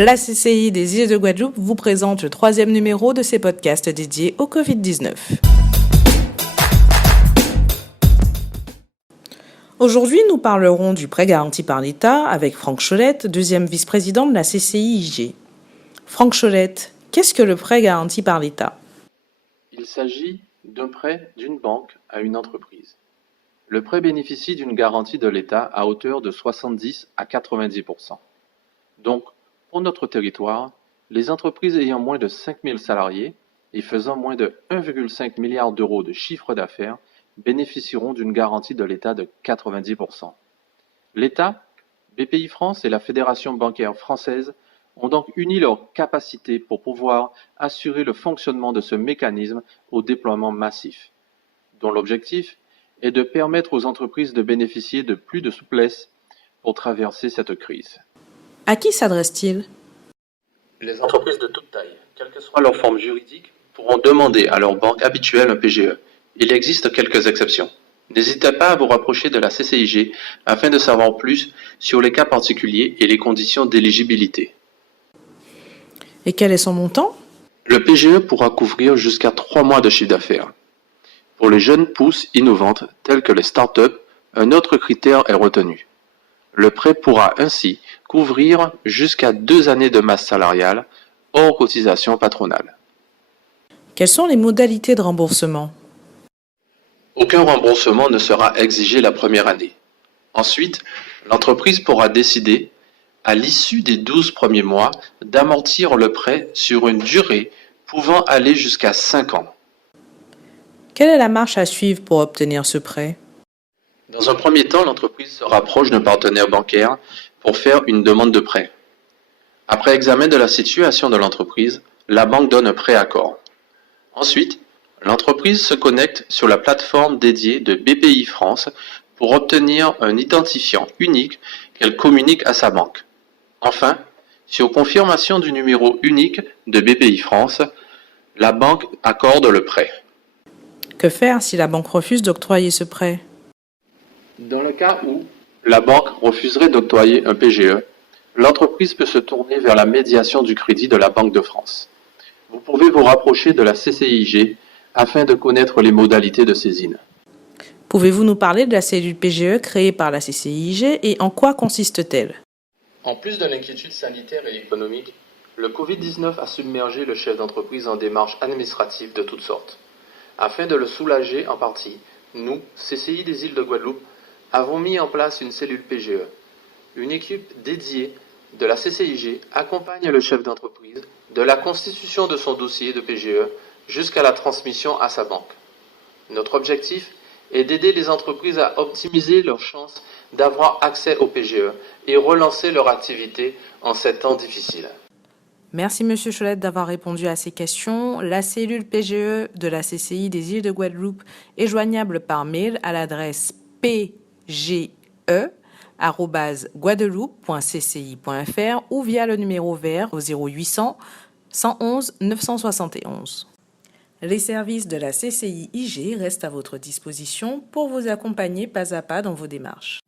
La CCI des îles de Guadeloupe vous présente le 3e numéro de ses podcasts dédiés au Covid-19. Aujourd'hui, nous parlerons du prêt garanti par l'État avec Franck Cholette, deuxième vice-président de la CCI-IG. Franck Cholette, qu'est-ce que le prêt garanti par l'État ? Il s'agit d'un prêt d'une banque à une entreprise. Le prêt bénéficie d'une garantie de l'État à hauteur de 70 à 90%. Donc, pour notre territoire, les entreprises ayant moins de 5 000 salariés et faisant moins de 1,5 milliard d'euros de chiffre d'affaires bénéficieront d'une garantie de l'État de 90%. L'État, BPI France et la Fédération bancaire française ont donc uni leurs capacités pour pouvoir assurer le fonctionnement de ce mécanisme au déploiement massif, dont l'objectif est de permettre aux entreprises de bénéficier de plus de souplesse pour traverser cette crise. À qui s'adresse-t-il ? Les entreprises de toute taille, quelle que soit leur forme juridique, pourront demander à leur banque habituelle un PGE. Il existe quelques exceptions. N'hésitez pas à vous rapprocher de la CCIG afin de savoir plus sur les cas particuliers et les conditions d'éligibilité. Et quel est son montant ? Le PGE pourra couvrir jusqu'à 3 mois de chiffre d'affaires. Pour les jeunes pousses innovantes telles que les startups, un autre critère est retenu. Le prêt pourra ainsi couvrir jusqu'à 2 années de masse salariale hors cotisation patronale. Quelles sont les modalités de remboursement ? Aucun remboursement ne sera exigé la première année. Ensuite, l'entreprise pourra décider, à l'issue des 12 premiers mois, d'amortir le prêt sur une durée pouvant aller jusqu'à 5 ans. Quelle est la marche à suivre pour obtenir ce prêt ? Dans un premier temps, l'entreprise se rapproche d'un partenaire bancaire pour faire une demande de prêt. Après examen de la situation de l'entreprise, la banque donne un prêt-accord. Ensuite, l'entreprise se connecte sur la plateforme dédiée de BPI France pour obtenir un identifiant unique qu'elle communique à sa banque. Enfin, sur confirmation du numéro unique de BPI France, la banque accorde le prêt. Que faire si la banque refuse d'octroyer ce prêt ? Dans le cas où la banque refuserait d'octroyer un PGE, l'entreprise peut se tourner vers la médiation du crédit de la Banque de France. Vous pouvez vous rapprocher de la CCIG afin de connaître les modalités de saisine. Pouvez-vous nous parler de la cellule PGE créée par la CCIG et en quoi consiste-t-elle ? En plus de l'inquiétude sanitaire et économique, le Covid-19 a submergé le chef d'entreprise en démarches administratives de toutes sortes. Afin de le soulager en partie, nous, CCI des îles de Guadeloupe, avons mis en place une cellule PGE. Une équipe dédiée de la CCIG accompagne le chef d'entreprise de la constitution de son dossier de PGE jusqu'à la transmission à sa banque. Notre objectif est d'aider les entreprises à optimiser leurs chances d'avoir accès au PGE et relancer leur activité en ces temps difficiles. Merci Monsieur Cholette d'avoir répondu à ces questions. La cellule PGE de la CCI des îles de Guadeloupe est joignable par mail à l'adresse pge@guadeloupe.cci.fr ou via le numéro vert au 0800 111 971. Les services de la CCI-IG restent à votre disposition pour vous accompagner pas à pas dans vos démarches.